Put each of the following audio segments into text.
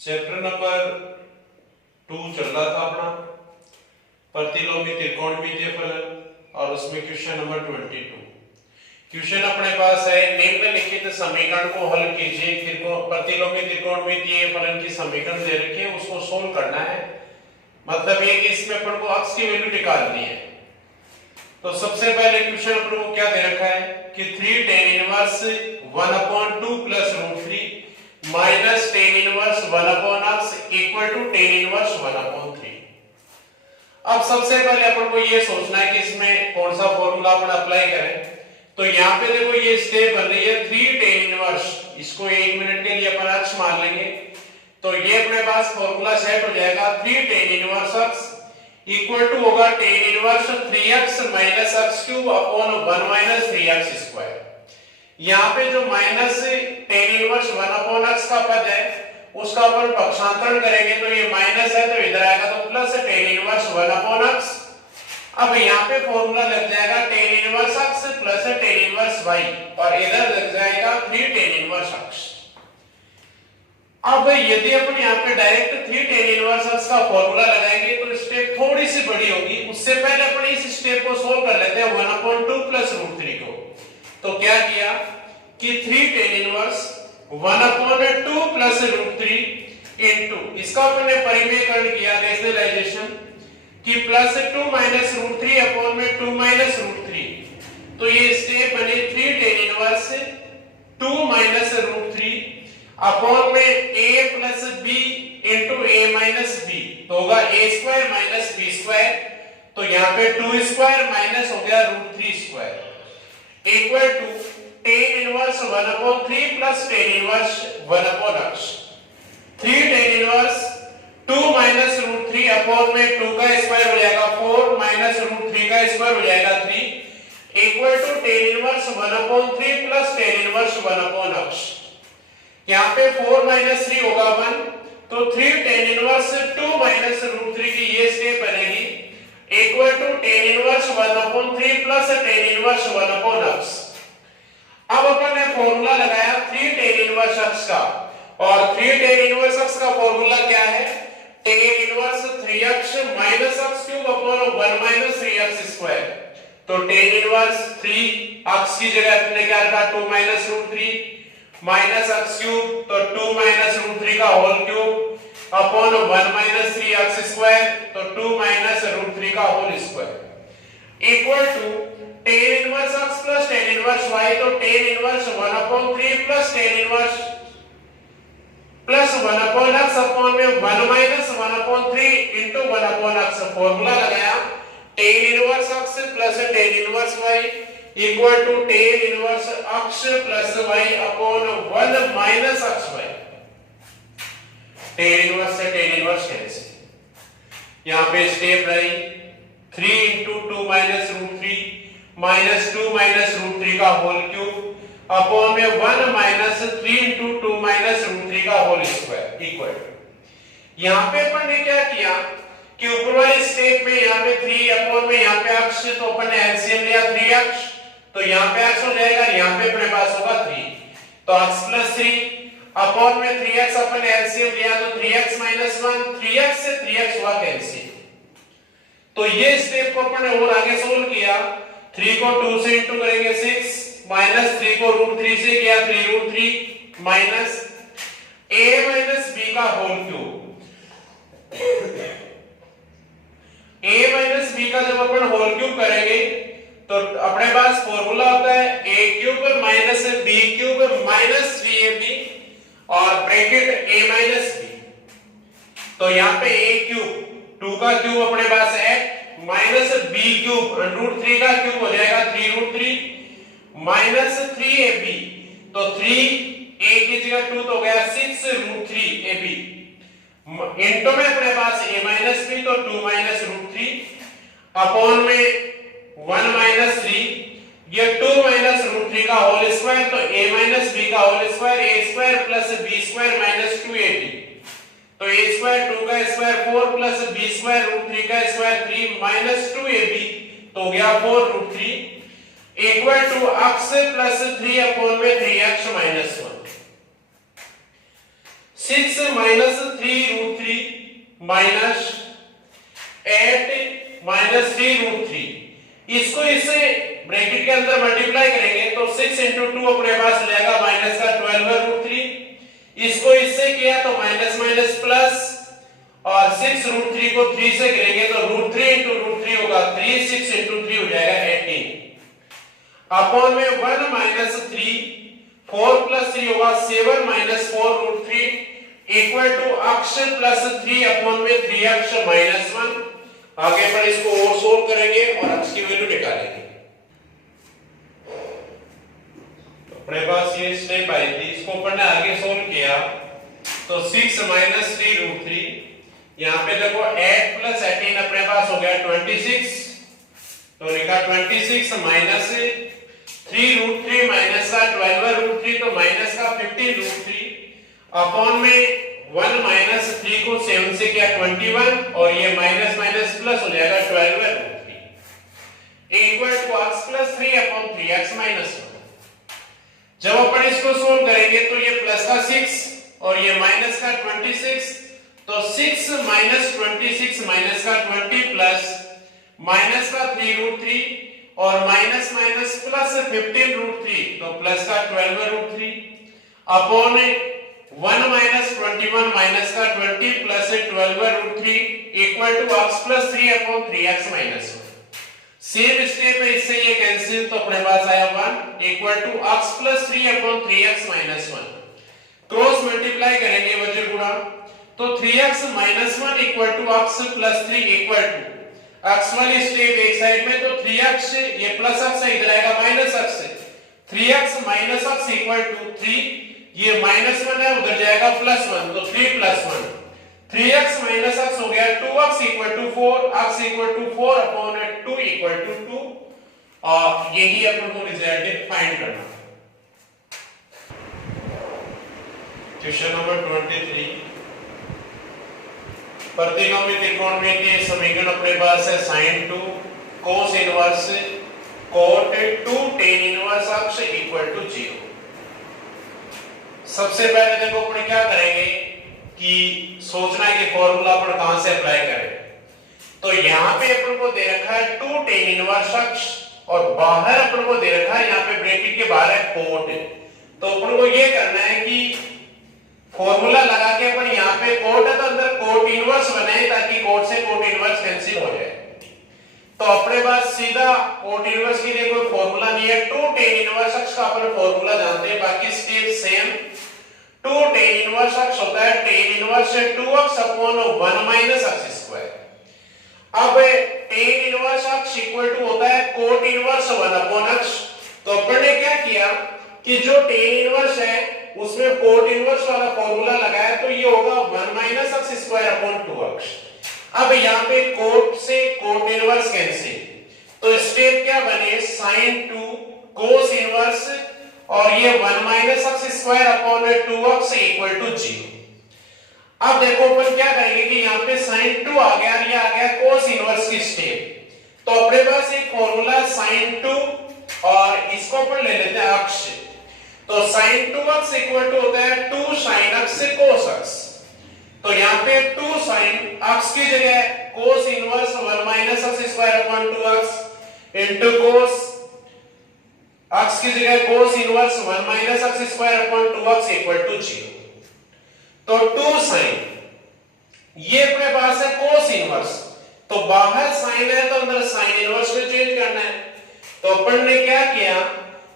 Chapter number 2 चल रहा था अपना प्रतिलोमी त्रिकोणमितीय फलन और उसमें क्वेश्चन नंबर 22। क्वेश्चन अपने पास है निम्नलिखित समीकरण को हल कीजिए। प्रतिलोमी त्रिकोणमितीय फलन की समीकरण दे रखी है, उसको सोल्व करना है। मतलब ये कि इसमें अपन को x की वैल्यू निकालनी है। तो सबसे पहले क्वेश्चन अपन को क्या दे रखा है कि 3 tan inverse 1/2 plus √3 minus tan inverse 1/x equal to tan inverse 1/3। अब सबसे पहले अपन को ये सोचना है कि इसमें कौन सा फॉर्मूला अपन अप्लाई करें। तो यहाँ पे देखो ये स्टेप बन रही है 3 tan इनवर्स, इसको 1 मिनट के लिए अपन x मान लेंगे। तो ये अपने पास फॉर्मूला सेट हो जाएगा 3 tan inverse x equal to होगा tan inverse 3x minus x cube upon 1 minus 3x square. यहाँ पे जो माइनस tan इनवर्स 1/x का पद है उसका अपन पक्षांतरण करेंगे तो ये माइनस है तो इधर आएगा तो प्लस है tan इनवर्स 1/x। अब यहाँ पे फॉर्मूला लग जाएगा tan inverse x plus tan inverse y और इधर लग जाएगा 3 tan इनवर्स x। अब यदि अपन यहाँ पे डायरेक्ट 3 tan इनवर्स x का फॉर्मूला लगाएंगे तो स्टेप थोड़ी सी बड़ी होगी। उससे पहले अपन इस स्टेप को सोल्व कर लेते हैं 1/2 प्लस √3 को। तो क्या किया कि 3 tan इनवर्स 1/2 प्लस √3 इनटू इसका अपने परिमेयकरण किया रेशनलाइजेशन कि प्लस 2 माइनस √3 अपॉन में 2 माइनस √3। तो ये स्टेप बने 3 tan इनवर्स 2 माइनस √3 अपॉन में a plus b into a minus b। तो होगा a square minus b square. तो यहाँ पे 2 स्क्वायर माइनस हो गया √3 square equal to tan inverse 1/3 plus tan inverse 1/x। 3 tan inverse 2 minus √3 upon में 2 का स्क्वायर हो जाएगा 4 माइनस √3 का स्क्वायर हो जाएगा 3 equal to tan inverse 1/3 plus tan inverse 1/x। यहाँ पे 4 माइनस 3 होगा 1 तो 3 tan इनवर्स 2 माइनस √3 की ये स्टेप बनेगी equal to tan inverse 1/3 plus tan inverse 1/x। अब अपन ने फॉर्मूला लगाया 3 tan इनवर्स x का और 3 tan इनवर्स x का फॉर्मूला क्या है tan inverse 3x minus x cube upon 1 minus 3x square. तो tan इनवर्स 3x की जगह अपने क्या रखा 2 माइनस √3 माइनस x क्यूब तो 2 माइनस √3 का whole cube upon 1 minus 3x square तो 2 माइनस √3 का whole square equal to tan inverse x plus tan inverse y। तो tan inverse 1/3 plus tan inverse plus 1/x upon में 1 minus 1/3 into 1/x। Formula लगाया tan inverse x plus tan inverse y equal to tan inverse x plus y upon 1 minus xy। tan inverse से tan inverse cancel. यहाँ पे step रही 3 into 2 minus √3 minus 2 minus √3 का whole cube upon में 1 minus 3 into 2 minus √3 का whole square equal to. यहाँ पे अपन ने क्या किया कि ऊपर वाले स्टेप में यहाँ पे 3 अपॉन में यहाँ पे x तो अपन ने एलसीएम लिया 3x तो यहाँ पे x हो जाएगा यहाँ पे अपने पास होगा 3 तो x प्लस 3 अपॉन में 3x अपन ने एलसीएम लिया तो 3x माइनस 1 3x से 3x हुआ कैंसिल। तो ये स्टेप को अपन ने और आगे सोल्व किया 3 को 2 से इंटू करेंगे 6 माइनस 3 को √3 से किया 3√3 माइनस a माइनस b का whole cube. a minus b का जब अपन होल क्यूब करेंगे तो अपने पास फॉर्मूला होता है a cube minus b cube minus 3ab और ब्रैकेट a माइनस b। तो यहाँ पे a क्यूब 2 का क्यूब अपने पास है माइनस b क्यूब √3 का क्यूब हो जाएगा 3√3 माइनस 3ab। तो 3 a की जगह 2 तो हो गया 6√3ab इनटू में अपने पास a माइनस b तो 2 माइनस √3 अपॉन में 1 माइनस 3 ये 2 माइनस √3 का होल स्क्वायर तो a माइनस b का whole square a square plus b square minus 2ab। तो a स्क्वायर 2 का स्क्वायर 4 प्लस b स्क्वायर √3 का स्क्वायर 3 माइनस 2ab तो हो गया 4√3 equal to x plus 3 upon में 3x minus 1। 6 minus 3 root 3 minus 8 minus 3 root 3। इसको इससे ब्रैकेट के अंदर मल्टीप्लाई करेंगे तो 6 इंटू 2 अपने पास लेगा माइनस का 12 रूट 3। इसको इससे किया तो माइनस माइनस प्लस, और 6 रूट 3 को 3 से करेंगे तो रूट 3 इंटू रूट 3 होगा 3, 6 इंटू 3 हो जाएगा 18 अपॉन में 1 माइनस 3, 4 प्लस 3 होगा 7 माइनस 4 रूट 3 इक्वल टू अक्ष प्लस 3 अपॉन में 3 अक्ष माइनस 1। आगे पर इसको और सोल्व करेंगे और अक्ष की वैल्यू निकालेंगे। अपने पास ये स्टेप आई थी, इसको अपन ने आगे सोल्व किया तो 6 माइनस 3 रूट 3, यहाँ पे देखो 8 प्लस 18 अपने पास हो गया 26, तो लिखा 26 माइनस 3 रूट 3 माइनस का 12 रूट 3 तो माइनस का 15 रूट 3 अपॉन में 1 माइनस 3 को 7 से किया 21 और ये माइनस माइनस प्लस हो जाएगा 12 root 3 equal to x plus 3 upon 3x minus 1। जब अपन इसको सोल्व करेंगे तो ये प्लस का 6 और ये माइनस का 26, तो 6 माइनस 26 माइनस का 20 प्लस माइनस का 3 रूट 3 और माइनस माइनस प्लस 15 रूट 3 तो प्लस का 12 रूट 3 अपॉन 1 माइनस 21 माइनस का 20 plus 12 root 3 equal to x plus 3 upon 3x minus 1। Same step है, इससे ये कैंसिल तो अपने पास आया 1 equal to x plus 3 upon 3x minus 1। Cross multiply करेंगे वज्र गुणा तो 3x minus 1 equal to x plus 3 equal to x वाली स्टेप एक साइड में तो 3x ये प्लस x है, इधर आएगा माइनस x से 3x minus x equal to 3, ये माइनस 1 है उधर जाएगा प्लस 1 तो 3 प्लस 1, 3x माइनस x हो गया 2x equal to 4, x equal to 4 upon 2 equal to 2 और यही अपन को रिजल्ट फाइंड करना है। क्वेश्चन नंबर 23, प्रतिगामी त्रिकोणमितीय समीकरण अपने पास है sin 2 cos inverse cot 2 tan inverse अक्ष इक्वल टू 0। सबसे पहले देखो अपन क्या करेंगे कि सोचना है कि फॉर्मूला अपन कहां से अप्लाई करें। तो यहां पे अपन को दे रखा है 2 tan इनवर्स अक्ष और बाहर अपन को दे रखा है, यहां पे ब्रैकेट के बाहर है cot, तो अपन को ये करना है कि फॉर्मूला लगा के अपन यहाँ पे कोट है तो अंदर कोट इनवर्स बनाए ताकि कोट से कोट इनवर्स कैंसिल हो जाए। तो अपने पास सीधा कोट इनवर्स के लिए कोई फॉर्मूला नहीं है, 2 tan इनवर्स अक्ष का अपन फॉर्मूला जानते हैं, बाकी स्टेप सेम। 2 tan इनवर्स अक्ष होता है tan inverse 2x upon 1 minus x square. अब tan इनवर्स अक्ष इक्वल टू होता है कोट इनवर्स 1 अपॉन x। तो अपन ने क्या किया कि जो tan इनवर्स है उसमें कोट इनवर्स वाला फॉर्मूला लगाया तो ये होगा 1 minus x square upon 2x। अब यहाँ पे कोट से कोट इनवर्स कैंसिल, तो स्टेप क्या बने sin 2 cos इनवर्स और ये 1 minus x square upon 2x equal to 0। अब देखो अपन क्या करेंगे कि यहाँ पे sin 2 आ गया, ये आ गया cos इनवर्स की स्टेप, तो अपने पास एक फॉर्मूला sin 2 और इसको अपन ले लेते हैं अक्ष, तो sin 2x इक्वल टू होता है 2 sin x से cos x। तो यहाँ पे 2 sin x की जगह cos inverse 1 minus x square upon 2x into cos x की जगह cos inverse 1 minus x square upon 2x equal to 0। तो 2 sin ये अपने पास है cos इनवर्स, तो बाहर sin है तो अंदर sin इनवर्स में चेंज करना है। तो अपन ने क्या किया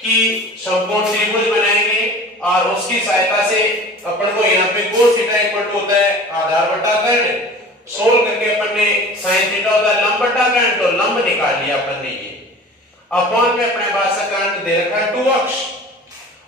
कि समकोण त्रिभुज बनाएंगे और उसकी सहायता से अपन को यहाँ पे cos थीटा इक्वल टू होता है आधार बटा कर्ण, सोल्व करके अपन ने sin थीटा होता है लंब बटा कर्ण, तो लंब निकाल लिया अपन ने। ये अपॉन में अपने पास कर्ण दे रखा है 2x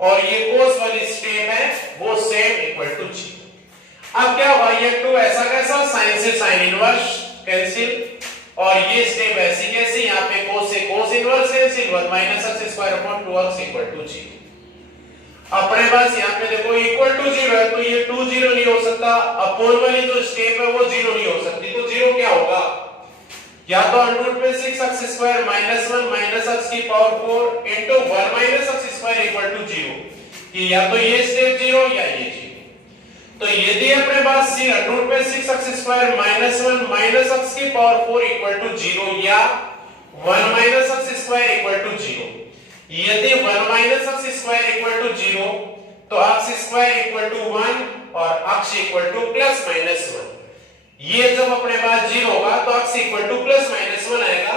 और ये cos वाली स्टेप है वो सेम इक्वल टू 0। अब क्या हुआ, ये 2 ऐसा कैसा, sin से sin इनवर्स कैंसिल और ये स्टेप ऐसी कैसे, यहाँ पे cos से cos inverse cancel 1 minus x square upon 2x equal to 0। अपने पास यहाँ पे देखो इक्वल टू 0 है तो ये 2 0 नहीं हो सकता, अपॉन वाली जो स्टेप है वो 0 नहीं हो सकती, तो 0 क्या होगा, या तो अंडर पे 6x स्क्वायर माइनस 1 माइनस x की power 4 into 1 minus x square equal to 0, कि या तो ये स्टेप 0 या ये 0। तो यदि अपने पास रूट में 6x² माइनस 1 माइनस x की पावर 4 इक्वल टू 0 या 1 माइनस x² इक्वल टू 0, यदि 1 माइनस x² इक्वल टू 0 तो x² इक्वल टू 1 और x equal to plus minus 1। ये जब अपने पास 0 होगा तो x equal to plus minus 1 आएगा,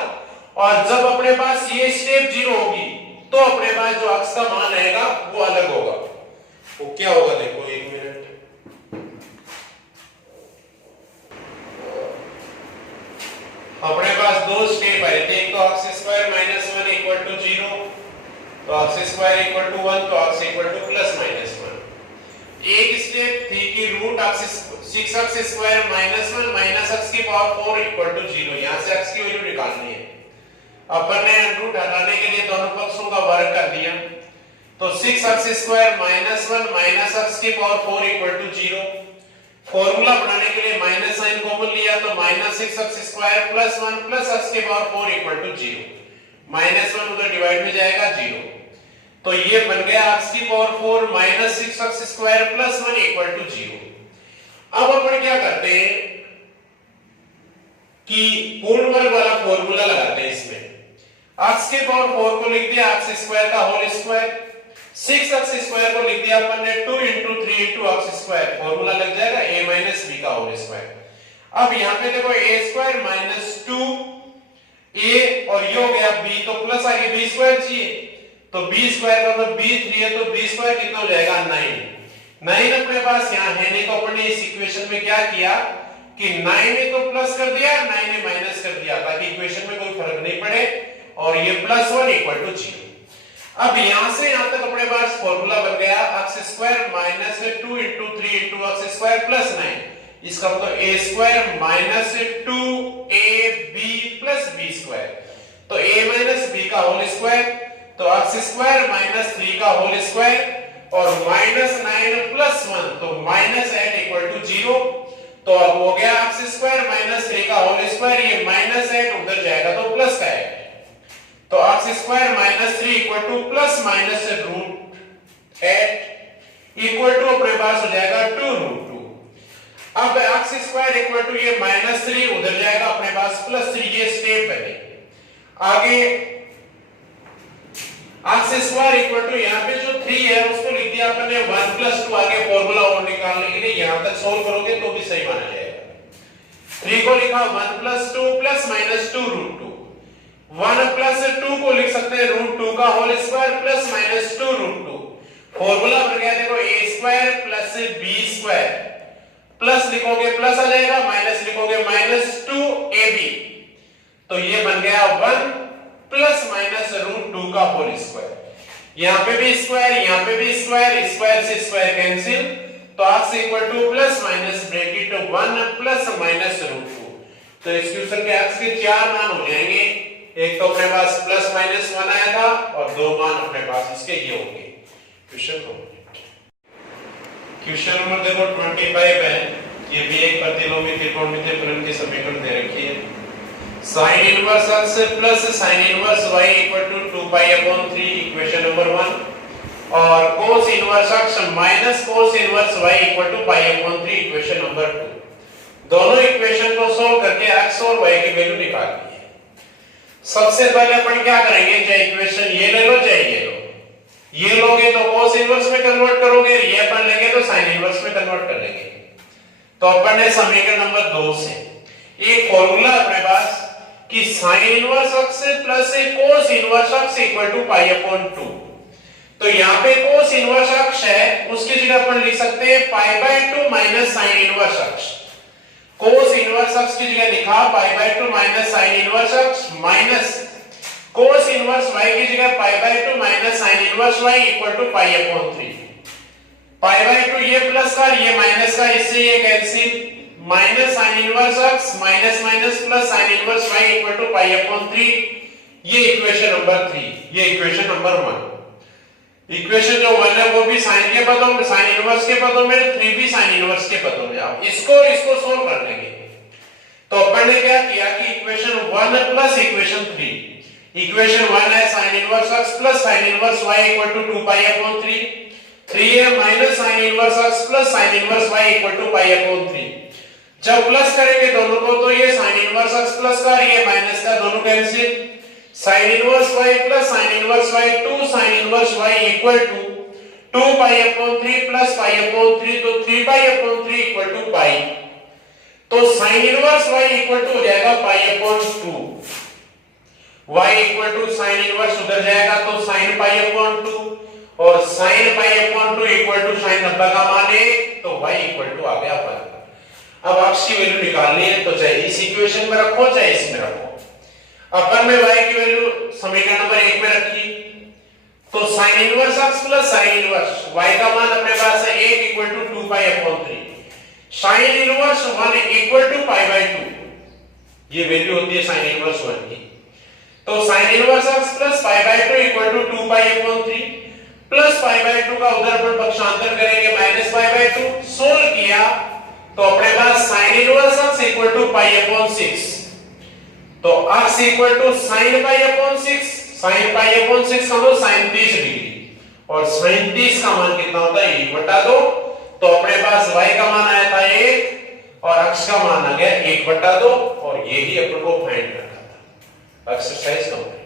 और जब अपने पास ये स्टेप 0 होगी तो अपने पास जो x का मान आएगा वो अलग होगा। वो क्या होगा देखो, एक मिनट। अपने पास दो स्टेप आए थे, एक तो x² माइनस 1 इक्वल टू 0, तो x² इक्वल टू 1, तो x equal to plus minus 1। एक स्टेप थी कि root 6x² minus 1 minus x की पावर 4 इक्वल टू 0, यहां से x की वैल्यू निकालनी है। अपन ने रूट हटाने के लिए दोनों पक्षों का वर्ग कर दिया, तो 6x² माइनस 1 माइनस x की पावर 4 इक्वल टू 0। फॉर्मूला बनाने के लिए माइनस साइन कॉमन लिया, तो minus 6x² plus 1 plus x की पावर 4 इक्वल टू 0। माइनस 1 उधर डिवाइड में जाएगा 0, तो ये बन गया x की power 4 minus 6x² plus 1 equal to 0। अब अपन क्या करते हैं कि पूर्ण वर्ग वाला फॉर्मूला लगाते हैं। इसमें x की पावर 4 को लिख दिया x² का होल स्क्वायर, 6x² को लिख दिया अपन ने 2 into 3 into x², फॉर्मूला लग जाएगा a minus b का होल स्क्वायर। अब यहाँ पे देखो a² minus 2a और ये हो गया b, तो प्लस आगे b² चाहिए, तो b² का मतलब b3 है, तो b² कितना हो जाएगा 9 अपने पास यहाँ है नहीं, तो अपन ने इस इक्वेशन में क्या किया कि 9 को प्लस कर दिया, 9 माइनस कर दिया, ताकि इक्वेशन में कोई फर्क नहीं पड़े, और ये प्लस 1 इक्वल टू 0। अब यहां से यहां तक अपने पास फॉर्मूला बन गया x² minus 2 into 3 into x² plus 9, इसका मतलब a² minus 2ab plus b², तो a माइनस b का होल स्क्वायर, तो x² माइनस 3 का होल स्क्वायर और माइनस 9 प्लस 1, तो माइनस 8 इक्वल टू 0। तो अब हो गया x² माइनस 3 का होल स्क्वायर, ये माइनस 8 उधर जाएगा तो प्लस का 8, तो x² minus 3 equal to plus minus root 8 equal to अपने पास हो जाएगा 2√2। अब x² इक्वल टू ये माइनस 3 उधर जाएगा अपने पास प्लस 3, ये स्टेप बने। आगे x² इक्वल टू यहाँ पे जो 3 है उसको लिख दिया अपन ने 1 प्लस 2, आगे फॉर्मूला और निकालने के लिए यहां तक सोल्व करोगे तो भी सही माना जाएगा। 3 को लिखा 1 प्लस 2 प्लस माइनस 2√2, 1 प्लस 2 को लिख सकते हैं √2 का whole square plus minus 2√2, formula बन गया देखो a² प्लस b² प्लस लिखोगे प्लस आ जाएगा, माइनस लिखोगे माइनस 2ab, तो ये बन गया 1 प्लस माइनस √2 का होल स्क्वायर। यहाँ पे भी स्क्वायर, यहाँ पे भी स्क्वायर, स्क्वायर से स्क्वायर कैंसिल, तो x equal to plus minus bracket 1 plus minus √2, तो इस क्वेश्चन के x के 4 मान हो जाएंगे। एक तो अपने पास प्लस माइनस 1 आया था और 2 मान अपने पास इसके ये होंगे। क्वेश्चन नंबर देखो 25 है, ये भी एक प्रतिलोमी त्रिकोणमितीय फलन की समीकरण दे रखी है। sin inverse x plus sin inverse y equal to 2π/3 equation number 1 और cos inverse x minus cos inverse y equal to π/3 equation number 2। दोनों इक्वेशन को सॉल्व करके x और y की वैल्यू निकालनी है। सबसे पहले अपन क्या करेंगे, चाहे इक्वेशन ये ले लो चाहे ये लो, ये लोगे तो cos इनवर्स में कन्वर्ट करोगे, ये अपन लेंगे तो sin इनवर्स में कन्वर्ट कर लेंगे। तो अपन ने समीकरण नंबर 2 से एक फॉर्मूला अपने पास कि sin inverse x plus cos inverse x equal to π/2, तो यहाँ पे cos इनवर्स x है, उसकी जगह अपन लिख सकते हैं π/2 minus sin inverse x। cos inverse x की जगह लिखा π/2 minus sin inverse x minus cos inverse y की जगह π/2 minus sin inverse y equal to π/3। π/2 ये प्लस का ये माइनस का, इससे ये cancel, minus sin inverse x minus minus plus sin inverse y equal to π/3। ये इक्वेशन नंबर 3, ये इक्वेशन नंबर 1। इक्वेशन जो 1 है वो भी sin के पदों में, sin इनवर्स के पदों में, 3 भी sin इनवर्स के पदों में। आप इसको सोल्व कर लेंगे। तो अपन ने क्या किया कि इक्वेशन 1 प्लस इक्वेशन 3, इक्वेशन 1 है sin inverse x plus sin inverse y equal to 2π/3, 3a minus sine inverse x plus sine inverse y equal to pi upon 3। जब प्लस करेंगे दोनों को तो ये साइन इनवर्स x प्लस का और ये माइनस का दोनों cancel. Sine inverse y plus sine inverse y 2 sine inverse y equal to 2 pi upon 3 plus pi upon 3, तो 3 pi upon 3 equal to pi. तो sine inverse y equal to हो जाएगा pi upon 2, y equal to sine inverse उधर जाएगा तो sine pi upon 2 और sine pi upon 2 equal to sine 90 का मान 1, तो y इक्वल टू आ गया 1। अब x की वैल्यू निकालनी है तो चाहे इस इक्वेशन में रखो चाहे इसमें रखो। अपन में y की वैल्यू समीकरण नंबर 1 में रखी तो sin inverse x plus sin inverse y का मान अपने पास है 1 equal to 2 pi upon 3, sin inverse 1 equal to pi by 2, ये वैल्यू होती है sin इनवर्स 1 की। तो sin inverse x plus pi by 2 equal to 2 pi upon 3 plus pi by 2 का उधर पर पक्षांतर करेंगे माइनस पाई बाय 2, सोल्व किया तो अपने पास sin inverse x equal to pi upon 6, तो x equal to sin pi upon 6, sin pi upon 6 का मतलब sin 30 डिग्री और sin 30 का मान कितना होता है 1 बटा 2। तो अपने पास y का मान आया था 1 और x का मान आ गया 1 बटा 2 और यही अपन को फाइंड करना था। Exercise complete.